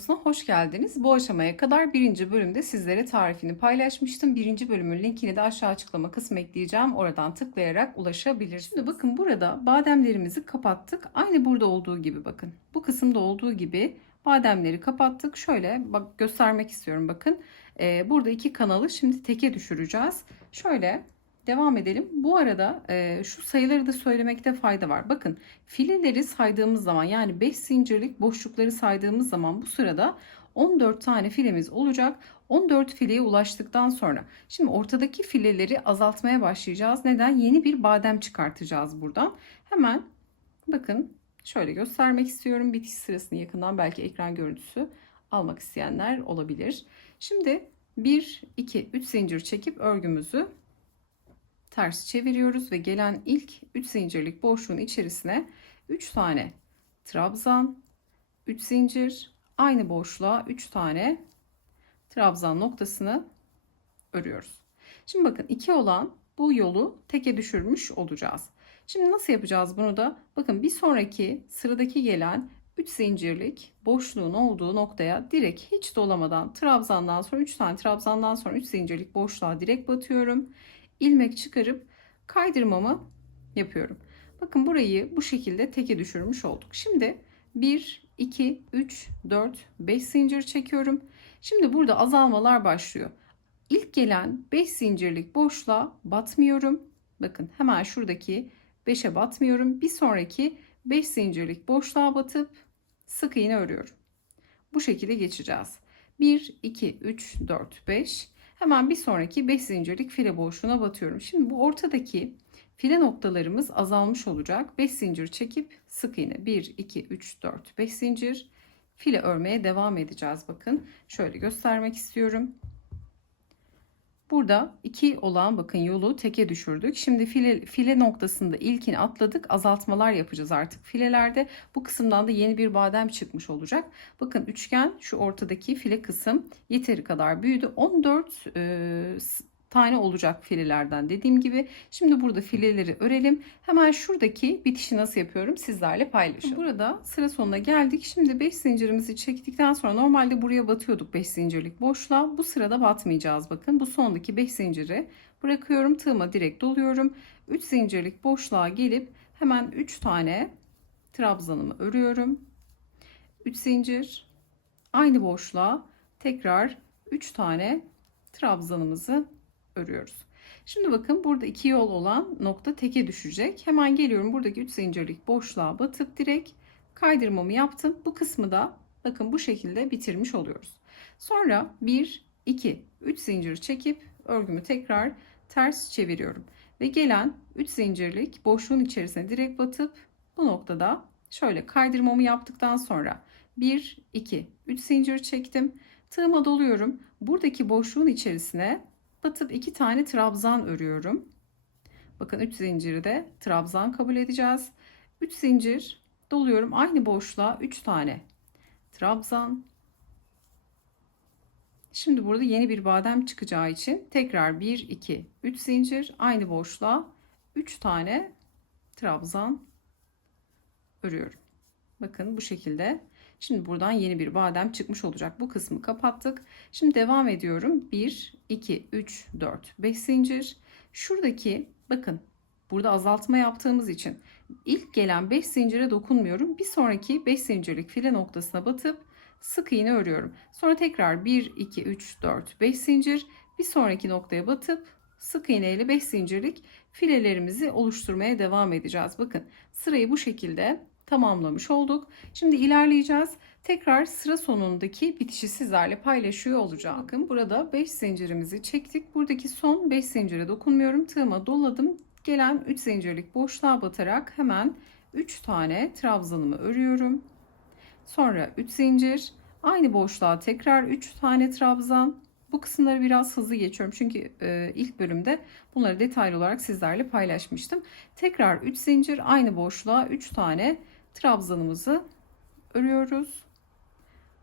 videosuna hoş geldiniz. Bu aşamaya kadar birinci bölümde sizlere tarifini paylaşmıştım. Birinci bölümün linkini de aşağı açıklama kısmı ekleyeceğim. Oradan tıklayarak ulaşabilirsiniz. Şimdi bakın burada bademlerimizi kapattık. Aynı burada olduğu gibi bakın. Bu kısımda olduğu gibi bademleri kapattık. Şöyle bak göstermek istiyorum bakın. Ee, burada iki kanalı şimdi teke düşüreceğiz. Şöyle Devam edelim. Bu arada e, şu sayıları da söylemekte fayda var. Bakın fileleri saydığımız zaman yani 5 zincirlik boşlukları saydığımız zaman bu sırada 14 tane filemiz olacak. 14 fileye ulaştıktan sonra şimdi ortadaki fileleri azaltmaya başlayacağız. Neden? Yeni bir badem çıkartacağız buradan. Hemen bakın şöyle göstermek istiyorum. Bitiş sırasını yakından belki ekran görüntüsü almak isteyenler olabilir. Şimdi 1, 2, 3 zincir çekip örgümüzü ters çeviriyoruz ve gelen ilk 3 zincirlik boşluğun içerisine 3 tane trabzan, 3 zincir, aynı boşluğa 3 tane trabzan noktasını örüyoruz. Şimdi bakın 2 olan bu yolu teke düşürmüş olacağız. Şimdi nasıl yapacağız bunu da? Bakın bir sonraki sıradaki gelen 3 zincirlik boşluğun olduğu noktaya direkt hiç dolamadan trabzandan sonra 3 tane trabzandan sonra 3 zincirlik boşluğa direkt batıyorum ilmek çıkarıp kaydırmamı yapıyorum. Bakın burayı bu şekilde teke düşürmüş olduk. Şimdi 1, 2, 3, 4, 5 zincir çekiyorum. Şimdi burada azalmalar başlıyor. İlk gelen 5 zincirlik boşluğa batmıyorum. Bakın hemen şuradaki 5'e batmıyorum. Bir sonraki 5 zincirlik boşluğa batıp sık iğne örüyorum. Bu şekilde geçeceğiz. 1, 2, 3, 4, 5. Hemen bir sonraki 5 zincirlik file boşluğuna batıyorum. Şimdi bu ortadaki file noktalarımız azalmış olacak. 5 zincir çekip sık iğne 1 2 3 4 5 zincir file örmeye devam edeceğiz. Bakın şöyle göstermek istiyorum. Burada iki olan bakın yolu teke düşürdük. Şimdi file, file noktasında ilkini atladık. Azaltmalar yapacağız artık filelerde. Bu kısımdan da yeni bir badem çıkmış olacak. Bakın üçgen şu ortadaki file kısım yeteri kadar büyüdü. 14 e, tane olacak filelerden dediğim gibi. Şimdi burada fileleri örelim. Hemen şuradaki bitişi nasıl yapıyorum sizlerle paylaşalım. Burada sıra sonuna geldik. Şimdi 5 zincirimizi çektikten sonra normalde buraya batıyorduk 5 zincirlik boşluğa. Bu sırada batmayacağız bakın. Bu sondaki 5 zinciri bırakıyorum. Tığıma direkt doluyorum. 3 zincirlik boşluğa gelip hemen 3 tane trabzanımı örüyorum. 3 zincir aynı boşluğa tekrar 3 tane trabzanımızı örüyoruz. Şimdi bakın burada iki yol olan nokta teke düşecek. Hemen geliyorum buradaki 3 zincirlik boşluğa batıp direkt kaydırmamı yaptım. Bu kısmı da bakın bu şekilde bitirmiş oluyoruz. Sonra 1, 2, 3 zincir çekip örgümü tekrar ters çeviriyorum. Ve gelen 3 zincirlik boşluğun içerisine direkt batıp bu noktada şöyle kaydırmamı yaptıktan sonra 1, 2, 3 zincir çektim. Tığıma doluyorum. Buradaki boşluğun içerisine batıp iki tane trabzan örüyorum. Bakın 3 zinciri de trabzan kabul edeceğiz. 3 zincir doluyorum. Aynı boşluğa 3 tane trabzan. Şimdi burada yeni bir badem çıkacağı için tekrar 1 2 3 zincir aynı boşluğa 3 tane trabzan örüyorum. Bakın bu şekilde Şimdi buradan yeni bir badem çıkmış olacak. Bu kısmı kapattık. Şimdi devam ediyorum. 1, 2, 3, 4, 5 zincir. Şuradaki bakın burada azaltma yaptığımız için ilk gelen 5 zincire dokunmuyorum. Bir sonraki 5 zincirlik file noktasına batıp sık iğne örüyorum. Sonra tekrar 1, 2, 3, 4, 5 zincir. Bir sonraki noktaya batıp sık iğne ile 5 zincirlik filelerimizi oluşturmaya devam edeceğiz. Bakın sırayı bu şekilde tamamlamış olduk. Şimdi ilerleyeceğiz. Tekrar sıra sonundaki bitişi sizlerle paylaşıyor olacağım. Bakın burada 5 zincirimizi çektik. Buradaki son 5 zincire dokunmuyorum. Tığıma doladım. Gelen 3 zincirlik boşluğa batarak hemen 3 tane trabzanımı örüyorum. Sonra 3 zincir. Aynı boşluğa tekrar 3 tane trabzan. Bu kısımları biraz hızlı geçiyorum çünkü e, ilk bölümde bunları detaylı olarak sizlerle paylaşmıştım. Tekrar 3 zincir aynı boşluğa 3 tane trabzanımızı örüyoruz.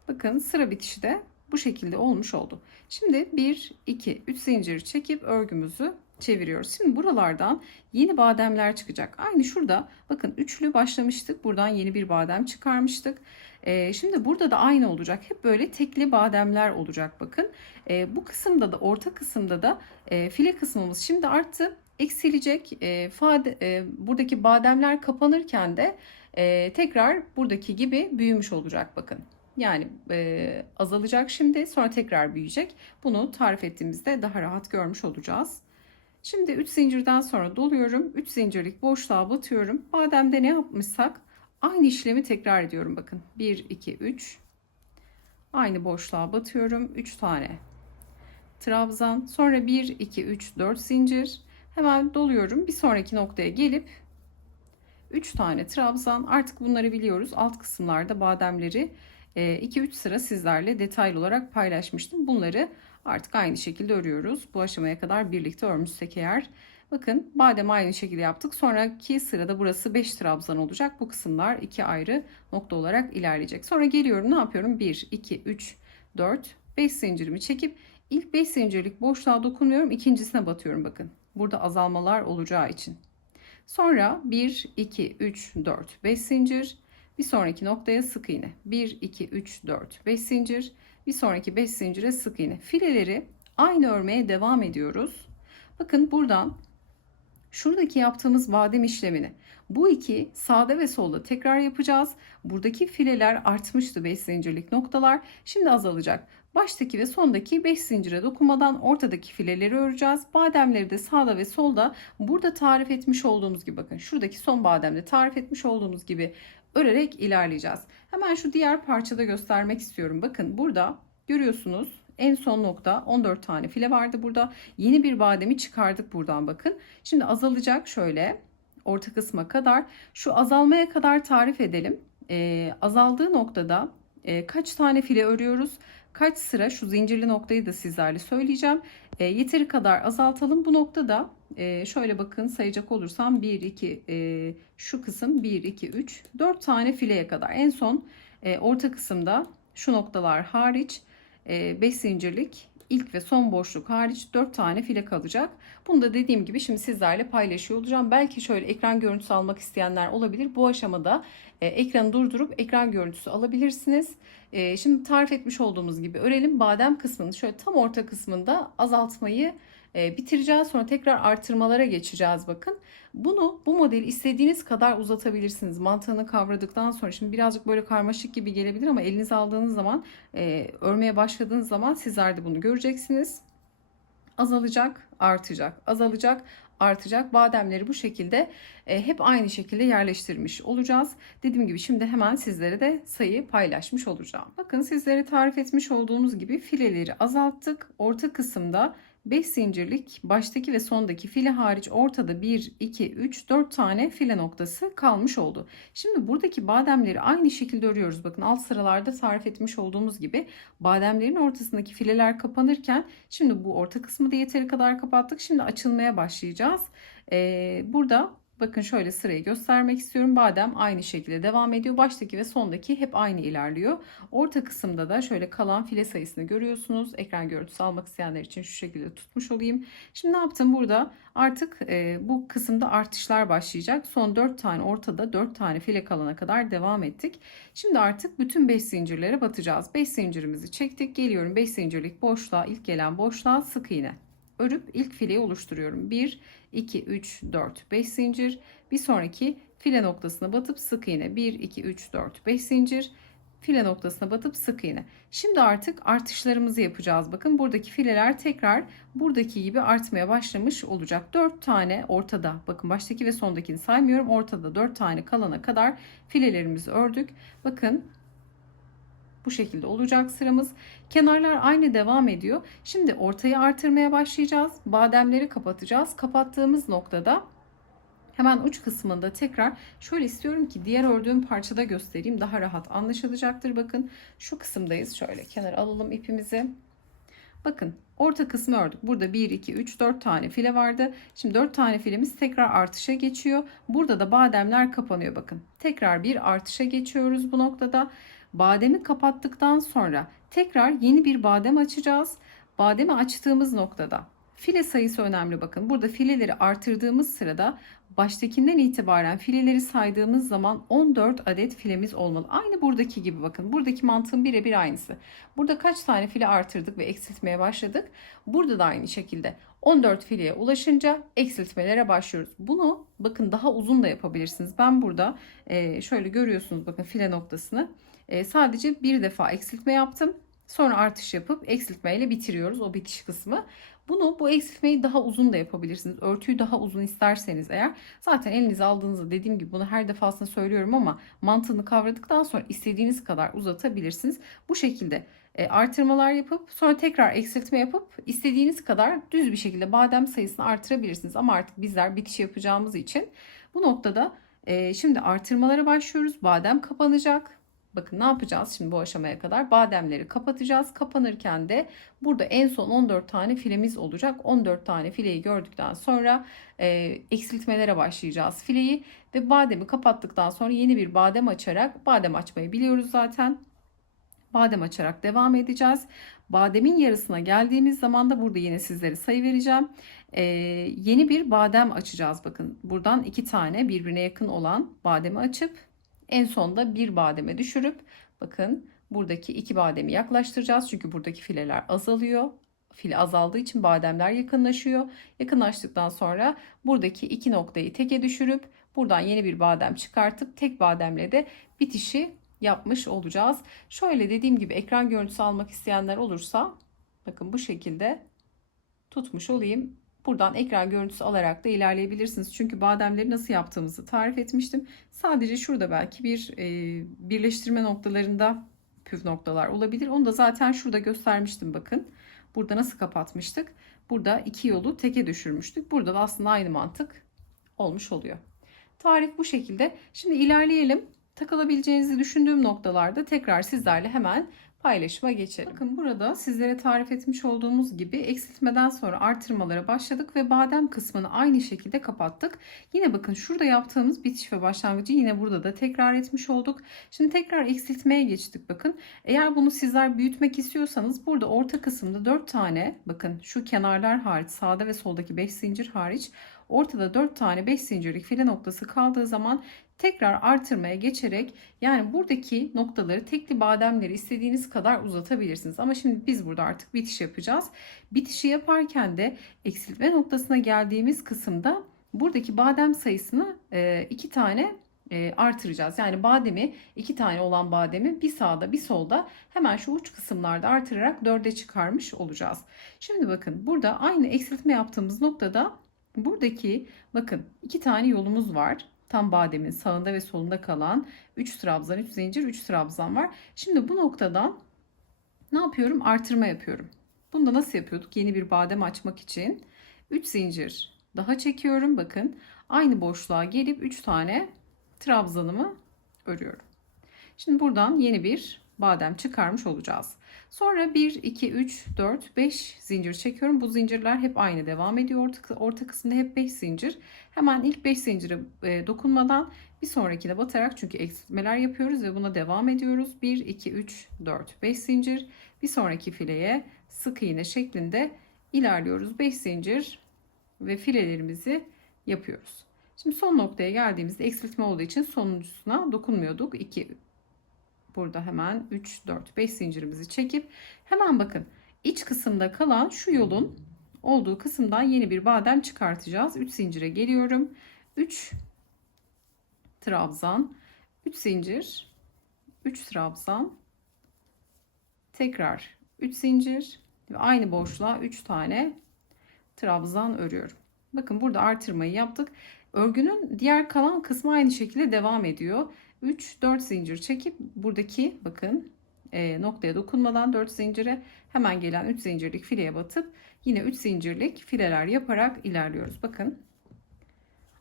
Bakın sıra bitişi de bu şekilde olmuş oldu. Şimdi 1 2 3 zincir çekip örgümüzü çeviriyoruz. Şimdi buralardan yeni bademler çıkacak. Aynı şurada bakın üçlü başlamıştık. Buradan yeni bir badem çıkarmıştık. Ee, şimdi burada da aynı olacak. Hep böyle tekli bademler olacak bakın. Ee, bu kısımda da orta kısımda da e, file kısmımız şimdi arttı. Eksilecek. E, fade, e, buradaki bademler kapanırken de e, tekrar buradaki gibi büyümüş olacak bakın. Yani e, azalacak şimdi sonra tekrar büyüyecek. Bunu tarif ettiğimizde daha rahat görmüş olacağız. Şimdi 3 zincirden sonra doluyorum. 3 zincirlik boşluğa batıyorum. Bademde ne yapmışsak aynı işlemi tekrar ediyorum bakın. 1 2 3 aynı boşluğa batıyorum. 3 tane trabzan. Sonra 1 2 3 4 zincir. Hemen doluyorum. Bir sonraki noktaya gelip 3 tane trabzan. Artık bunları biliyoruz. Alt kısımlarda bademleri 2-3 sıra sizlerle detaylı olarak paylaşmıştım. Bunları artık aynı şekilde örüyoruz. Bu aşamaya kadar birlikte örmüşsek eğer. Bakın badem aynı şekilde yaptık. Sonraki sırada burası 5 trabzan olacak. Bu kısımlar iki ayrı nokta olarak ilerleyecek. Sonra geliyorum ne yapıyorum? 1, 2, 3, 4, 5 zincirimi çekip ilk 5 zincirlik boşluğa dokunmuyorum. ikincisine batıyorum bakın. Burada azalmalar olacağı için. Sonra 1, 2, 3, 4, 5 zincir. Bir sonraki noktaya sık iğne. 1, 2, 3, 4, 5 zincir. Bir sonraki 5 zincire sık iğne. Fileleri aynı örmeye devam ediyoruz. Bakın buradan şuradaki yaptığımız badem işlemini bu iki sağda ve solda tekrar yapacağız. Buradaki fileler artmıştı 5 zincirlik noktalar. Şimdi azalacak. Baştaki ve sondaki 5 zincire dokunmadan ortadaki fileleri öreceğiz. Bademleri de sağda ve solda burada tarif etmiş olduğumuz gibi bakın şuradaki son bademde tarif etmiş olduğumuz gibi örerek ilerleyeceğiz. Hemen şu diğer parçada göstermek istiyorum. Bakın burada görüyorsunuz en son nokta 14 tane file vardı burada. Yeni bir bademi çıkardık buradan bakın. Şimdi azalacak şöyle orta kısma kadar. Şu azalmaya kadar tarif edelim. Ee, azaldığı noktada e, kaç tane file örüyoruz? Kaç sıra şu zincirli noktayı da sizlerle söyleyeceğim. E, yeteri kadar azaltalım. Bu noktada e, şöyle bakın sayacak olursam 1, 2, e, şu kısım 1, 2, 3, 4 tane fileye kadar. En son e, orta kısımda şu noktalar hariç 5 e, zincirlik ilk ve son boşluk hariç 4 tane file kalacak. Bunu da dediğim gibi şimdi sizlerle paylaşıyor olacağım. Belki şöyle ekran görüntüsü almak isteyenler olabilir. Bu aşamada e, ekranı durdurup ekran görüntüsü alabilirsiniz. E, şimdi tarif etmiş olduğumuz gibi örelim. Badem kısmını şöyle tam orta kısmında azaltmayı bitireceğiz. Sonra tekrar artırmalara geçeceğiz bakın. Bunu bu modeli istediğiniz kadar uzatabilirsiniz. Mantığını kavradıktan sonra şimdi birazcık böyle karmaşık gibi gelebilir ama elinize aldığınız zaman e, örmeye başladığınız zaman sizler de bunu göreceksiniz. Azalacak, artacak, azalacak, artacak. Bademleri bu şekilde e, hep aynı şekilde yerleştirmiş olacağız. Dediğim gibi şimdi hemen sizlere de sayı paylaşmış olacağım. Bakın sizlere tarif etmiş olduğumuz gibi fileleri azalttık. Orta kısımda 5 zincirlik baştaki ve sondaki file hariç ortada 1, 2, 3, 4 tane file noktası kalmış oldu. Şimdi buradaki bademleri aynı şekilde örüyoruz. Bakın alt sıralarda tarif etmiş olduğumuz gibi bademlerin ortasındaki fileler kapanırken şimdi bu orta kısmı da yeteri kadar kapattık. Şimdi açılmaya başlayacağız. Ee, burada Bakın şöyle sırayı göstermek istiyorum. Badem aynı şekilde devam ediyor. Baştaki ve sondaki hep aynı ilerliyor. Orta kısımda da şöyle kalan file sayısını görüyorsunuz. Ekran görüntüsü almak isteyenler için şu şekilde tutmuş olayım. Şimdi ne yaptım burada? Artık e, bu kısımda artışlar başlayacak. Son 4 tane ortada 4 tane file kalana kadar devam ettik. Şimdi artık bütün 5 zincirlere batacağız. 5 zincirimizi çektik. Geliyorum 5 zincirlik boşluğa ilk gelen boşluğa sık iğne örüp ilk fileyi oluşturuyorum. 1, 2, 3, 4, 5 zincir. Bir sonraki file noktasına batıp sık iğne. 1, 2, 3, 4, 5 zincir. File noktasına batıp sık iğne. Şimdi artık artışlarımızı yapacağız. Bakın buradaki fileler tekrar buradaki gibi artmaya başlamış olacak. 4 tane ortada. Bakın baştaki ve sondakini saymıyorum. Ortada 4 tane kalana kadar filelerimizi ördük. Bakın bu şekilde olacak sıramız. Kenarlar aynı devam ediyor. Şimdi ortayı artırmaya başlayacağız. Bademleri kapatacağız. Kapattığımız noktada hemen uç kısmında tekrar şöyle istiyorum ki diğer ördüğüm parçada göstereyim. Daha rahat anlaşılacaktır. Bakın şu kısımdayız. Şöyle kenar alalım ipimizi. Bakın orta kısmı ördük. Burada 1, 2, 3, 4 tane file vardı. Şimdi 4 tane filemiz tekrar artışa geçiyor. Burada da bademler kapanıyor bakın. Tekrar bir artışa geçiyoruz bu noktada. Bademi kapattıktan sonra tekrar yeni bir badem açacağız. Bademi açtığımız noktada File sayısı önemli bakın. Burada fileleri artırdığımız sırada baştakinden itibaren fileleri saydığımız zaman 14 adet filemiz olmalı. Aynı buradaki gibi bakın. Buradaki mantığın birebir aynısı. Burada kaç tane file artırdık ve eksiltmeye başladık. Burada da aynı şekilde 14 fileye ulaşınca eksiltmelere başlıyoruz. Bunu bakın daha uzun da yapabilirsiniz. Ben burada şöyle görüyorsunuz bakın file noktasını. E, sadece bir defa eksiltme yaptım. Sonra artış yapıp eksiltmeyle bitiriyoruz o bitiş kısmı. Bunu bu eksiltmeyi daha uzun da yapabilirsiniz. Örtüyü daha uzun isterseniz eğer zaten elinize aldığınızda dediğim gibi bunu her defasında söylüyorum ama mantığını kavradıktan sonra istediğiniz kadar uzatabilirsiniz. Bu şekilde e, artırmalar yapıp sonra tekrar eksiltme yapıp istediğiniz kadar düz bir şekilde badem sayısını artırabilirsiniz. Ama artık bizler bitiş yapacağımız için bu noktada e, şimdi artırmalara başlıyoruz. Badem kapanacak. Bakın ne yapacağız şimdi bu aşamaya kadar? Bademleri kapatacağız. Kapanırken de burada en son 14 tane filemiz olacak. 14 tane fileyi gördükten sonra e, eksiltmelere başlayacağız fileyi. Ve bademi kapattıktan sonra yeni bir badem açarak, badem açmayı biliyoruz zaten. Badem açarak devam edeceğiz. Bademin yarısına geldiğimiz zaman da burada yine sizlere sayı vereceğim. Ee, yeni bir badem açacağız bakın. Buradan iki tane birbirine yakın olan bademi açıp en sonda bir bademe düşürüp bakın buradaki iki bademi yaklaştıracağız. Çünkü buradaki fileler azalıyor. File azaldığı için bademler yakınlaşıyor. Yakınlaştıktan sonra buradaki iki noktayı teke düşürüp buradan yeni bir badem çıkartıp tek bademle de bitişi yapmış olacağız. Şöyle dediğim gibi ekran görüntüsü almak isteyenler olursa bakın bu şekilde tutmuş olayım. Buradan ekran görüntüsü alarak da ilerleyebilirsiniz. Çünkü bademleri nasıl yaptığımızı tarif etmiştim. Sadece şurada belki bir e, birleştirme noktalarında püf noktalar olabilir. Onu da zaten şurada göstermiştim bakın. Burada nasıl kapatmıştık? Burada iki yolu teke düşürmüştük. Burada da aslında aynı mantık olmuş oluyor. Tarif bu şekilde. Şimdi ilerleyelim. Takılabileceğinizi düşündüğüm noktalarda tekrar sizlerle hemen paylaşıma geçelim. Bakın burada sizlere tarif etmiş olduğumuz gibi eksiltmeden sonra artırmalara başladık ve badem kısmını aynı şekilde kapattık. Yine bakın şurada yaptığımız bitiş ve başlangıcı yine burada da tekrar etmiş olduk. Şimdi tekrar eksiltmeye geçtik bakın. Eğer bunu sizler büyütmek istiyorsanız burada orta kısımda 4 tane bakın şu kenarlar hariç sağda ve soldaki 5 zincir hariç ortada 4 tane 5 zincirlik file noktası kaldığı zaman tekrar artırmaya geçerek yani buradaki noktaları tekli bademleri istediğiniz kadar uzatabilirsiniz. Ama şimdi biz burada artık bitiş yapacağız. Bitişi yaparken de eksiltme noktasına geldiğimiz kısımda buradaki badem sayısını e, iki tane e, artıracağız. Yani bademi iki tane olan bademi bir sağda bir solda hemen şu uç kısımlarda artırarak dörde çıkarmış olacağız. Şimdi bakın burada aynı eksiltme yaptığımız noktada buradaki bakın iki tane yolumuz var tam bademin sağında ve solunda kalan 3 trabzan, 3 zincir, 3 trabzan var. Şimdi bu noktadan ne yapıyorum? Artırma yapıyorum. Bunu da nasıl yapıyorduk? Yeni bir badem açmak için 3 zincir daha çekiyorum. Bakın aynı boşluğa gelip 3 tane trabzanımı örüyorum. Şimdi buradan yeni bir badem çıkarmış olacağız. Sonra 1, 2, 3, 4, 5 zincir çekiyorum. Bu zincirler hep aynı devam ediyor. Orta, orta kısımda hep 5 zincir. Hemen ilk 5 zincire e, dokunmadan bir sonrakine batarak çünkü eksiltmeler yapıyoruz ve buna devam ediyoruz. 1, 2, 3, 4, 5 zincir. Bir sonraki fileye sık iğne şeklinde ilerliyoruz. 5 zincir ve filelerimizi yapıyoruz. Şimdi son noktaya geldiğimizde eksiltme olduğu için sonuncusuna dokunmuyorduk. 2, burada hemen 3, 4, 5 zincirimizi çekip hemen bakın iç kısımda kalan şu yolun olduğu kısımdan yeni bir badem çıkartacağız. 3 zincire geliyorum. 3 trabzan, 3 zincir, 3 trabzan, tekrar 3 zincir ve aynı boşluğa 3 tane trabzan örüyorum. Bakın burada artırmayı yaptık. Örgünün diğer kalan kısmı aynı şekilde devam ediyor. 3 4 zincir çekip buradaki bakın e, noktaya dokunmadan 4 zincire hemen gelen 3 zincirlik fileye batıp yine 3 zincirlik fileler yaparak ilerliyoruz. Bakın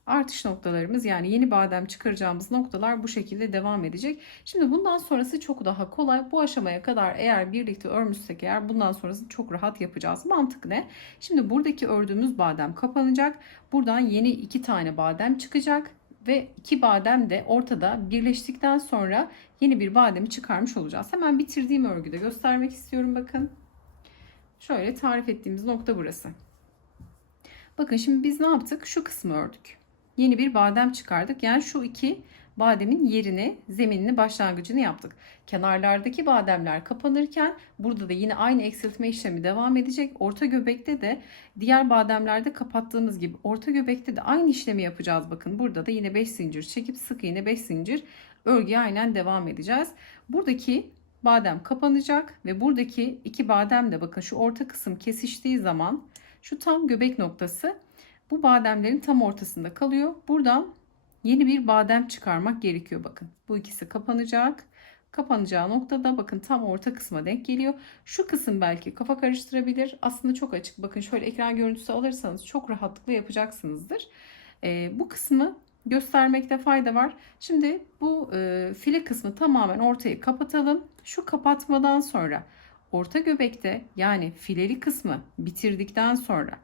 artış noktalarımız yani yeni badem çıkaracağımız noktalar bu şekilde devam edecek. Şimdi bundan sonrası çok daha kolay. Bu aşamaya kadar eğer birlikte örmüşsek eğer bundan sonrasını çok rahat yapacağız. Mantık ne? Şimdi buradaki ördüğümüz badem kapanacak. Buradan yeni iki tane badem çıkacak ve iki badem de ortada birleştikten sonra yeni bir bademi çıkarmış olacağız. Hemen bitirdiğim örgüde göstermek istiyorum bakın. Şöyle tarif ettiğimiz nokta burası. Bakın şimdi biz ne yaptık? Şu kısmı ördük. Yeni bir badem çıkardık. Yani şu iki bademin yerini, zeminini, başlangıcını yaptık. Kenarlardaki bademler kapanırken burada da yine aynı eksiltme işlemi devam edecek. Orta göbekte de diğer bademlerde kapattığımız gibi orta göbekte de aynı işlemi yapacağız. Bakın burada da yine 5 zincir çekip sık iğne 5 zincir örgüye aynen devam edeceğiz. Buradaki badem kapanacak ve buradaki iki badem de bakın şu orta kısım kesiştiği zaman şu tam göbek noktası bu bademlerin tam ortasında kalıyor. Buradan yeni bir badem çıkarmak gerekiyor bakın. Bu ikisi kapanacak. Kapanacağı noktada bakın tam orta kısma denk geliyor. Şu kısım belki kafa karıştırabilir. Aslında çok açık. Bakın şöyle ekran görüntüsü alırsanız çok rahatlıkla yapacaksınızdır. Ee, bu kısmı göstermekte fayda var. Şimdi bu e, file kısmı tamamen ortayı kapatalım. Şu kapatmadan sonra orta göbekte yani fileli kısmı bitirdikten sonra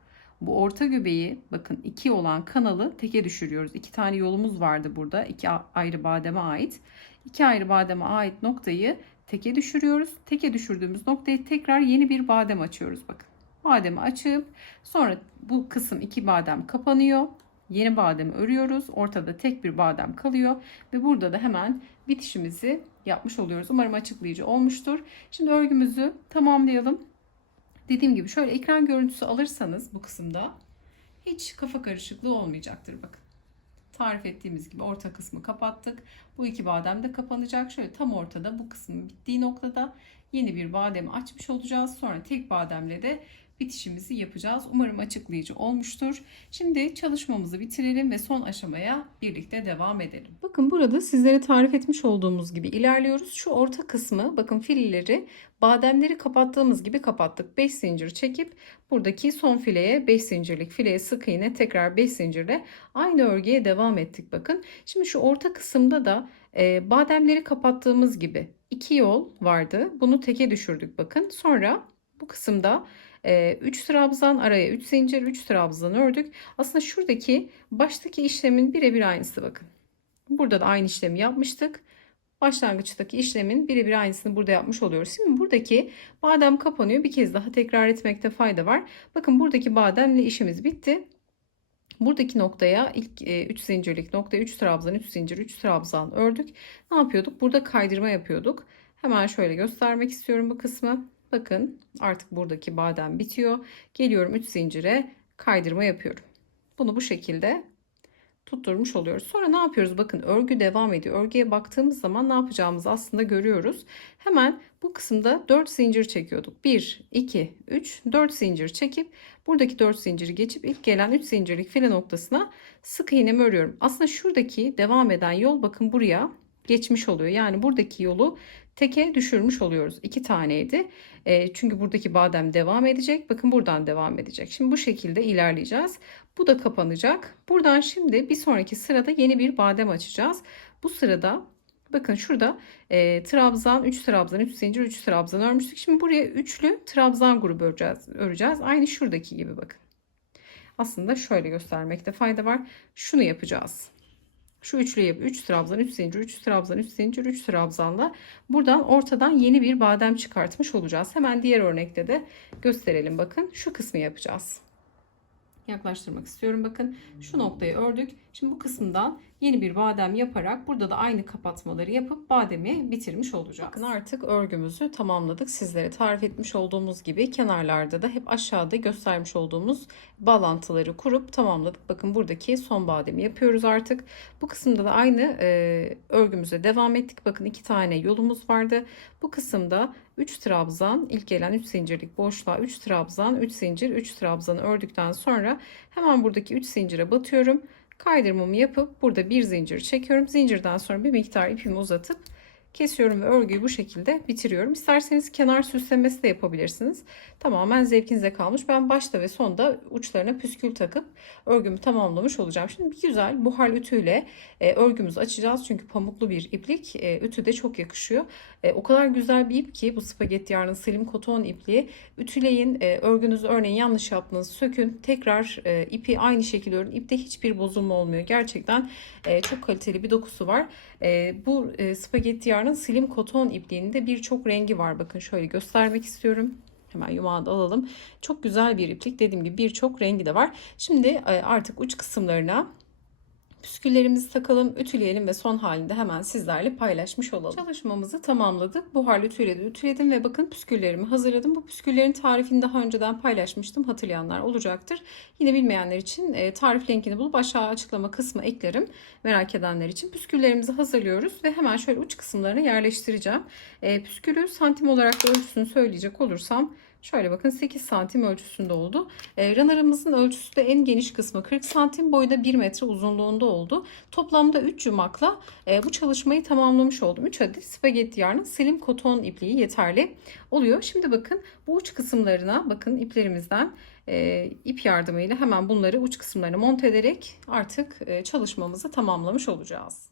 bu orta göbeği bakın iki olan kanalı teke düşürüyoruz. İki tane yolumuz vardı burada. iki ayrı bademe ait. İki ayrı bademe ait noktayı teke düşürüyoruz. Teke düşürdüğümüz noktayı tekrar yeni bir badem açıyoruz bakın. Bademi açıp sonra bu kısım iki badem kapanıyor. Yeni bademi örüyoruz. Ortada tek bir badem kalıyor ve burada da hemen bitişimizi yapmış oluyoruz. Umarım açıklayıcı olmuştur. Şimdi örgümüzü tamamlayalım. Dediğim gibi şöyle ekran görüntüsü alırsanız bu kısımda hiç kafa karışıklığı olmayacaktır bakın. Tarif ettiğimiz gibi orta kısmı kapattık. Bu iki badem de kapanacak. Şöyle tam ortada bu kısmın bittiği noktada yeni bir bademi açmış olacağız. Sonra tek bademle de bitişimizi yapacağız. Umarım açıklayıcı olmuştur. Şimdi çalışmamızı bitirelim ve son aşamaya birlikte devam edelim. Bakın burada sizlere tarif etmiş olduğumuz gibi ilerliyoruz. Şu orta kısmı bakın filleri bademleri kapattığımız gibi kapattık. 5 zincir çekip buradaki son fileye 5 zincirlik fileye sık iğne tekrar 5 zincirle aynı örgüye devam ettik bakın. Şimdi şu orta kısımda da e, bademleri kapattığımız gibi iki yol vardı. Bunu teke düşürdük bakın. Sonra bu kısımda 3 trabzan araya 3 zincir 3 trabzan ördük. Aslında şuradaki baştaki işlemin birebir aynısı bakın. Burada da aynı işlemi yapmıştık. Başlangıçtaki işlemin birebir aynısını burada yapmış oluyoruz. Şimdi buradaki badem kapanıyor. Bir kez daha tekrar etmekte fayda var. Bakın buradaki bademle işimiz bitti. Buradaki noktaya ilk 3 e, zincirlik nokta 3 trabzan 3 zincir 3 trabzan ördük. Ne yapıyorduk? Burada kaydırma yapıyorduk. Hemen şöyle göstermek istiyorum bu kısmı. Bakın artık buradaki badem bitiyor. Geliyorum 3 zincire kaydırma yapıyorum. Bunu bu şekilde tutturmuş oluyoruz. Sonra ne yapıyoruz? Bakın örgü devam ediyor. Örgüye baktığımız zaman ne yapacağımızı aslında görüyoruz. Hemen bu kısımda 4 zincir çekiyorduk. 1, 2, 3, 4 zincir çekip buradaki 4 zinciri geçip ilk gelen 3 zincirlik file noktasına sık iğnemi örüyorum. Aslında şuradaki devam eden yol bakın buraya geçmiş oluyor. Yani buradaki yolu teke düşürmüş oluyoruz. İki taneydi. E, çünkü buradaki badem devam edecek. Bakın buradan devam edecek. Şimdi bu şekilde ilerleyeceğiz. Bu da kapanacak. Buradan şimdi bir sonraki sırada yeni bir badem açacağız. Bu sırada bakın şurada e, trabzan 3 trabzan 3 zincir 3 trabzan örmüştük. Şimdi buraya üçlü trabzan grubu öreceğiz. öreceğiz. Aynı şuradaki gibi bakın. Aslında şöyle göstermekte fayda var. Şunu yapacağız. Şu üçlü yapı 3 trabzan 3 zincir 3 trabzan 3 zincir 3 trabzanla buradan ortadan yeni bir badem çıkartmış olacağız. Hemen diğer örnekte de gösterelim bakın şu kısmı yapacağız yaklaştırmak istiyorum. Bakın şu noktayı ördük. Şimdi bu kısımdan yeni bir badem yaparak burada da aynı kapatmaları yapıp bademi bitirmiş olacağız. Bakın artık örgümüzü tamamladık. Sizlere tarif etmiş olduğumuz gibi kenarlarda da hep aşağıda göstermiş olduğumuz bağlantıları kurup tamamladık. Bakın buradaki son bademi yapıyoruz artık. Bu kısımda da aynı e, örgümüze devam ettik. Bakın iki tane yolumuz vardı. Bu kısımda 3 trabzan ilk gelen 3 zincirlik boşluğa 3 trabzan 3 zincir 3 trabzan ördükten sonra hemen buradaki 3 zincire batıyorum kaydırmamı yapıp burada bir zincir çekiyorum. Zincirden sonra bir miktar ipimi uzatıp kesiyorum ve örgüyü bu şekilde bitiriyorum. İsterseniz kenar süslemesi de yapabilirsiniz. Tamamen zevkinize kalmış. Ben başta ve sonda uçlarına püskül takıp örgümü tamamlamış olacağım. Şimdi bir güzel buhar ütüyle e, örgümüzü açacağız. Çünkü pamuklu bir iplik e, ütü de çok yakışıyor. E, o kadar güzel bir ip ki bu spagetti yarnın slim koton ipliği. Ütüleyin e, örgünüzü örneğin yanlış yaptınız sökün tekrar e, ipi aynı şekilde örün. İpte hiçbir bozulma olmuyor. Gerçekten e, çok kaliteli bir dokusu var. E, bu e, spagetti yarnın slim koton ipliğinde birçok rengi var. Bakın şöyle göstermek istiyorum. Hemen yumağı da alalım. Çok güzel bir iplik. Dediğim gibi birçok rengi de var. Şimdi e, artık uç kısımlarına püsküllerimizi takalım, ütüleyelim ve son halinde hemen sizlerle paylaşmış olalım. Çalışmamızı tamamladık. Buharlı ütüyle de ütüledim ve bakın püsküllerimi hazırladım. Bu püsküllerin tarifini daha önceden paylaşmıştım. Hatırlayanlar olacaktır. Yine bilmeyenler için e, tarif linkini bulup aşağı açıklama kısmı eklerim. Merak edenler için püsküllerimizi hazırlıyoruz ve hemen şöyle uç kısımlarına yerleştireceğim. E, püskülü santim olarak da ölçüsünü söyleyecek olursam Şöyle bakın 8 santim ölçüsünde oldu. E, runner'ımızın ölçüsü de en geniş kısmı 40 santim boyu da 1 metre uzunluğunda oldu. Toplamda 3 yumakla e, bu çalışmayı tamamlamış oldum. 3 adet spagetti yarnın slim koton ipliği yeterli oluyor. Şimdi bakın bu uç kısımlarına bakın iplerimizden e, ip yardımıyla hemen bunları uç kısımlarına monte ederek artık e, çalışmamızı tamamlamış olacağız.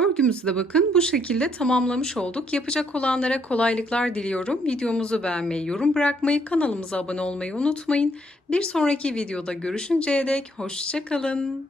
Örgümüzü de bakın bu şekilde tamamlamış olduk. Yapacak olanlara kolaylıklar diliyorum. Videomuzu beğenmeyi, yorum bırakmayı, kanalımıza abone olmayı unutmayın. Bir sonraki videoda görüşünceye dek hoşçakalın.